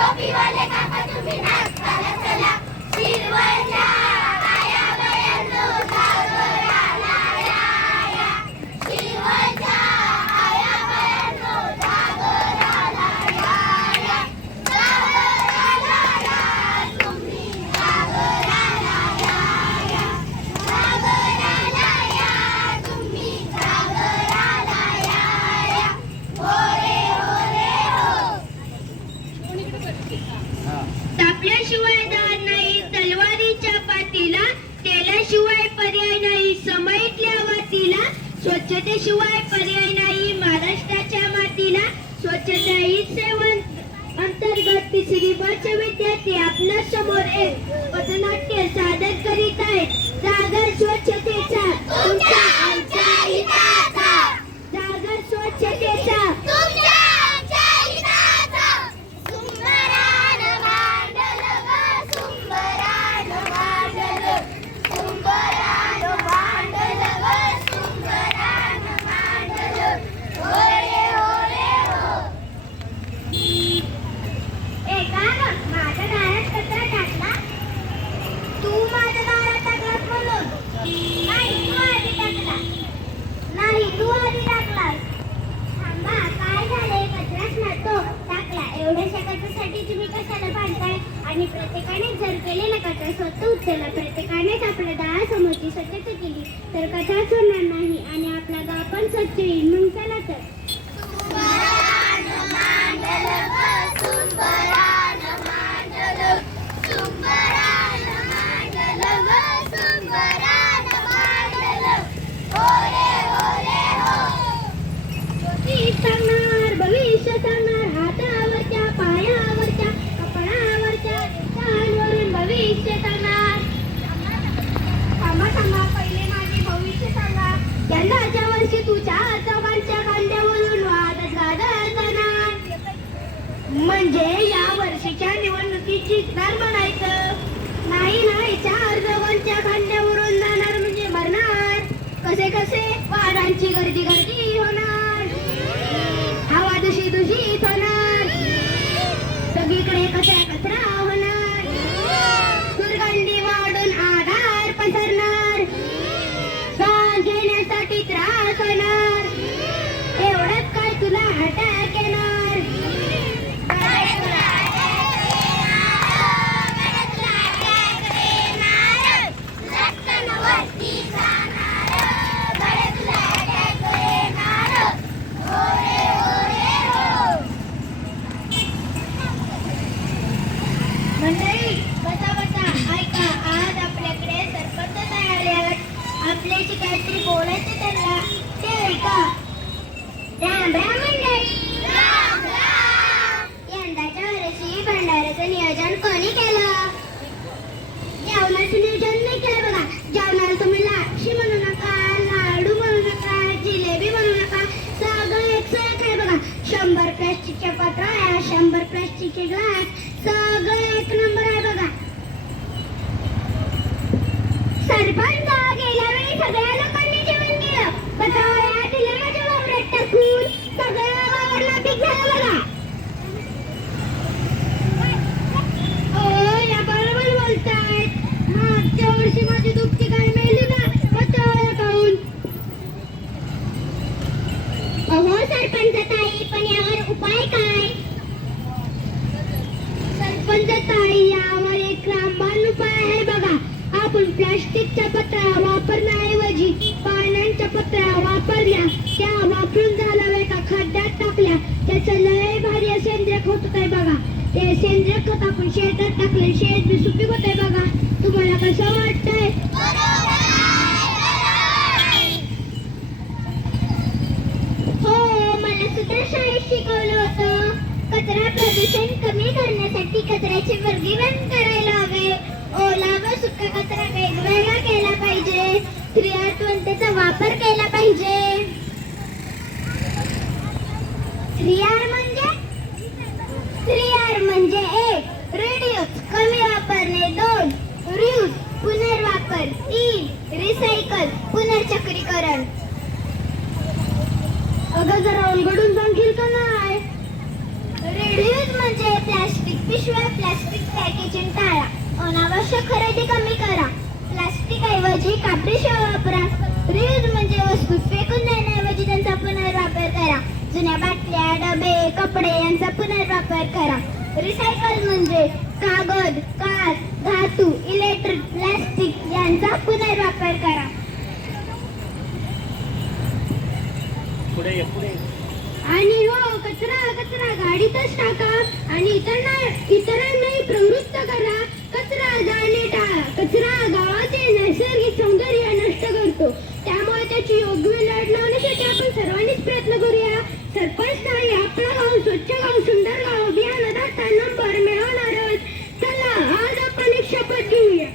टोपीवाले काका तुम्ही नाचताना चला, शिरवळच्या बाया बायांनो जागराला या या, शिरवळच्या बाया बायांनो जागराला या या, जागराला या तुम्ही जागराला या या, जागराला या तुम्ही जागराला या या, हो रे हो रे हो. तापल्याशिवाय दार नाही तलवारीच्या पातीला, तेलाशिवाय पर्याय नाही समईतल्या वातीला, स्वच्छतेशिवाय पर्याय नाही महाराष्ट्राच्या मातीला, स्वच्छता ही सेवन अंतर्गत तिसरी वर्ष विद्यार्थी आपल्या समोर एक पथनाट्य सादर करीत आहेत. जागर स्वच्छतेचा तुमच्या आमच्या हिताचा, जागर स्वच्छतेचा तुमच्या आमच्या हिताचा, सुंदरान मांडल ग सुंदरान मांडल, सुंदरान मांडल ग सुंदरान मांडल, हो रे हो रे हो. एका माझ्या दारात कचरा टाकला, तू माझ्या दारात टाकलास म्हणून नाही, तू आधी टाकला नाही, तू आधी टाकलास. थांबा, काय झालंय? कचराच ना तो टाकला. एवढ्याशा कचऱ्यासाठी तुम्ही कशाला भांडताय? आणि प्रत्येकाने जर केलेला कचरा स्वतः उचलला, प्रत्येकानेच आपल्या दारासमोरची स्वच्छता केली तर कचराच होणार नाही आणि आपला गाव पण स्वच्छ होईल. मग चला तर. सुंदरान मांडल ग सुंदरान मांडल, सुंदरान मांडल ग सुंदरान मांडल, हो रे हो रे हो. भविष्य सांगणार, भविष्य सांगणार, हातावरच्या पायावरच्या कपडावरच्या रेषांवरून भविष्य सांगणार. थांबा थांबा, पहिले माझे भविष्य सांगा. यंदाच्या वर्षी तुझ्या चौघांच्या खांद्यावरून वादच गाजत जाणार. म्हणजे या वर्षीच्या निवडणुकीत जिंकणार म्हणायचं नाही. नाही, चार चौघांच्या खांद्यावरून जाणार म्हणजे मरणार. कसे कसे? वादांची गर्दी गर्दी होणार, हवा दूषित दूषित होणार, सगळीकडे कचरा कचरा होणार, दुर्गंधी वाढून आधार पसरणार, श्वास घेण्यासाठी त्रास होणार. एवढंच काय तुला अटॅक येणार? मंडळी बसा बसा, ऐका. आज आपल्याकडे सरपंच तयार आहेत. आपल्याशी काहीतरी बोलायचं त्यांना, ते ऐका. राम राम मंडळी. राम राम. यंदाच्या वर्षी भंडाऱ्याचं नियोजन कोणी केलं? जेवणाचं नियोजन नाही केलं बघा. जेवणाला तुम्ही लापशी म्हणू नका, लाडू म्हणू नका, जिलेबी म्हणू नका, सगळं एकसारखं आहे बघा. 100 प्लास्टिकच्या पातळ्या, 100 प्लास्टिकचे ग्लास, सगळं एक नंबर आहे बघा. सरपंच गेल्या वेळी सगळ्या लोकांनी जेवण केलं. पत्रावळ्या दिल्या माझ्या वावरात टाकून, सगळ्या वावरला पीक झालं बघा. ओ, या बरोबर बोलतायत. मागच्या वर्षी माझी दुभती गाय मेली ना पत्रावळ्या खाऊन. अहो सरपंच ताई, पण यावर उपाय काय? सरपंच ताई, यावर एक रामबाण उपाय आहे बघा. आपण प्लास्टिकच्या पत्र्या वापरण्याऐवजी पानांच्या पत्र्या वापरल्या, त्या वापरून झालं एका खड्ड्यात टाकल्या, त्याचं लय भारी सेंद्रिय खत होतंय बघा. ते सेंद्रिय खत आपण शेतात टाकले, शेत बी सुपीक होतंय बघा. तुम्हाला कसं वाटतंय? हो, मला सुद्धा शाळेत शिकवलं होतं. कचरा प्रदूषण कमी करण्यासाठी कचऱ्याचे वर्गीकरण करायला हवे. ओला व सुका कचरा वेगवेगळा केला पाहिजे. 3R20चा वापर केला पाहिजे. 3R म्हणजे 1. रिड्यूस कमी वापरणे, 2. रियूज पुनर्वापर, 3. रिसायकल पुनर्चक्रीकरण. अगं जरा उलगडून सांगशील का नाही? रिड्यूस म्हणजे प्लास्टिक पिशव्या, प्लास्टिक पॅकेजिंग टाळा, अनावश्यक खरेदी कमी करा, प्लास्टिक ऐवजी कापडी शिवाय वापरा. रियूज म्हणजे वस्तू फेकून देण्याऐवजी त्यांचा पुनर्वापर करा. जुन्या बाटल्या, डबे, कपडे यांचा पुनर्वापर करा. रिसायकल म्हणजे कागद, काच, धातू, इलेक्ट्रिक, प्लास्टिक यांचा पुनर्वापर करा. आणि हो, कचरा कचरा गाडीतच टाका आणि इतरांनाही प्रवृत्त करा. कचरा जाळणे टाळा. कचरा गावाचे नैसर्गिक सौंदर्य नष्ट करतो, त्यामुळे त्याची योग्य विल्हेवाट लावण्यासाठी आपण सर्वांनीच प्रयत्न करूया. सरपंच नाही, आपला गाव स्वच्छ गाव सुंदर गाव अभियानात आता नंबर मिळवणारच. चला आज आपण एक शपथ घेऊया.